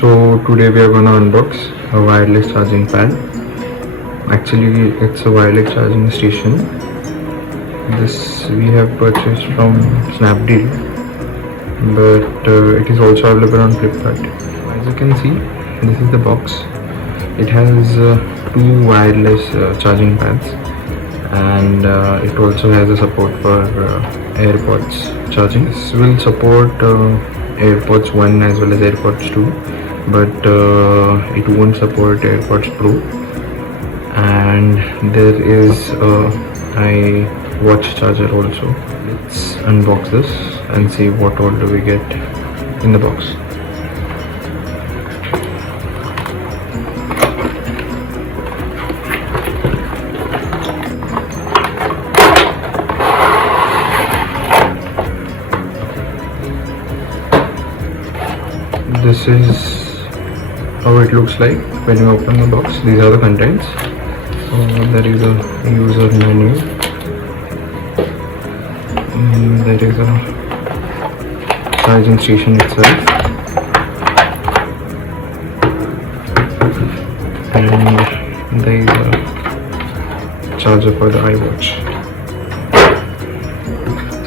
So today we are gonna unbox a wireless charging pad. Actually, it's a wireless charging station. This we have purchased from Snapdeal, but it is also available on Flipkart. As you can see, this is the box. It has two wireless charging pads, and it also has a support for Airpods charging. This will support Airpods 1 as well as Airpods 2, but it won't support Airpods Pro. And there is a iWatch charger also. Let's unbox this and see what all do we get in the box. This is how it looks like when you open the box. These are the contents. There is a user menu. There is a charging station itself, and there is a charger for the iWatch.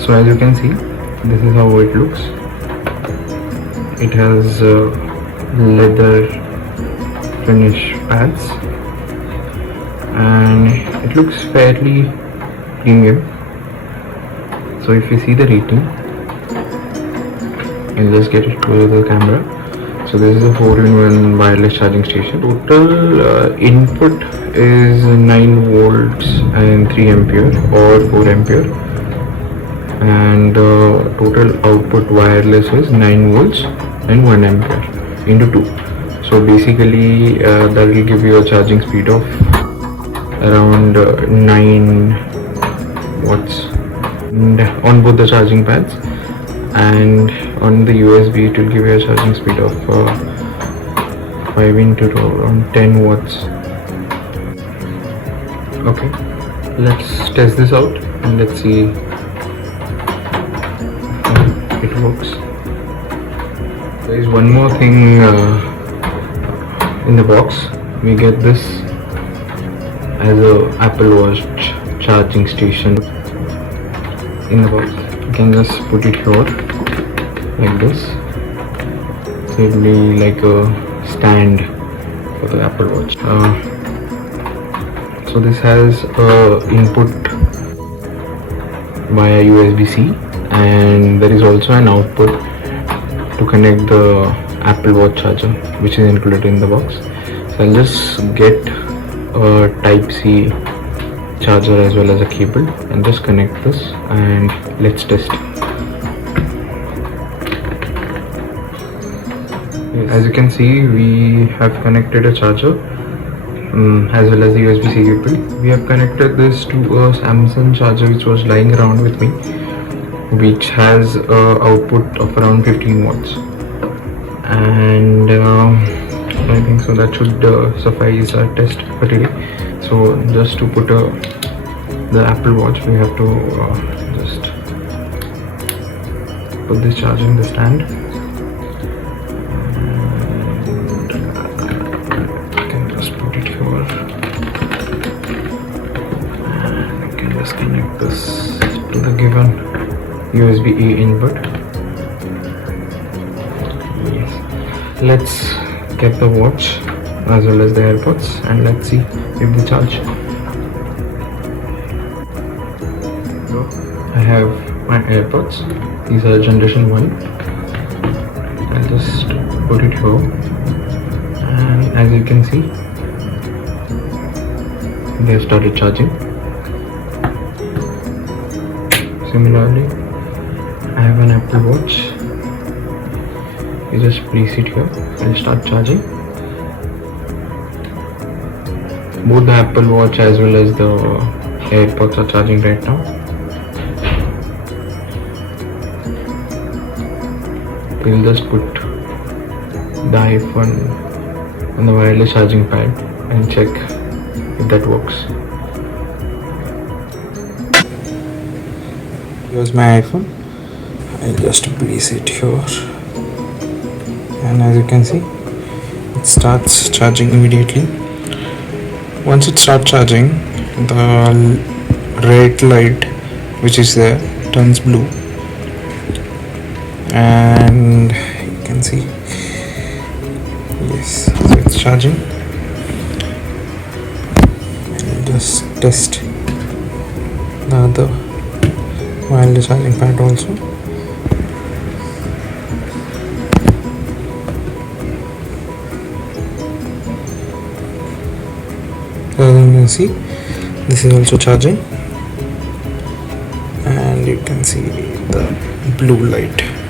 So as you can see, this is how it looks. It has leather finish pads, and it looks fairly premium. So if you see the rating, and let's get it closer to the camera. So this is a 4-in-1 wireless charging station. Total input is 9 volts and 3 ampere or 4 ampere, and total output wireless is 9 volts and 1 ampere into 2. So basically that will give you a charging speed of around 9 watts, and on both the charging pads, and on the USB it will give you a charging speed of 5 into around 10 watts. Okay, let's test this out and let's see how it works. There is one more thing in the box. We get this as a Apple Watch charging station in the box. You can just put it here like this. So it will be like a stand for the Apple Watch. So this has input via USB-C, and there is also an output to connect the Apple Watch charger, which is included in the box. So I'll just get a Type-C charger as well as a cable and just connect this, and let's test. As you can see, we have connected a charger as well as the USB-C cable. We have connected this to a Samsung charger which was lying around with me, which has output of around 15 watts, and I think so that should suffice our test for today. So just to put the Apple Watch, we have to just put this charger in the stand, and I can just put it here, and I can just connect this to the given USB-A input. Yes. Let's get the watch as well as the AirPods and let's see if they charge. So I have my AirPods. These are generation 1. I'll just put it here, and as you can see, they have started charging. Similarly, I have an Apple Watch. You just place it here and start charging. Both the Apple Watch as well as the AirPods are charging right now. We'll just put the iPhone on the wireless charging pad and check if that works. Here's my iPhone. I'll just place it here, and as you can see, it starts charging immediately. Once it starts charging, the red light which is there turns blue, and you can see, yes, so it's charging. I'll just test the other wireless charging pad also. So as you can see, this is also charging, and you can see the blue light.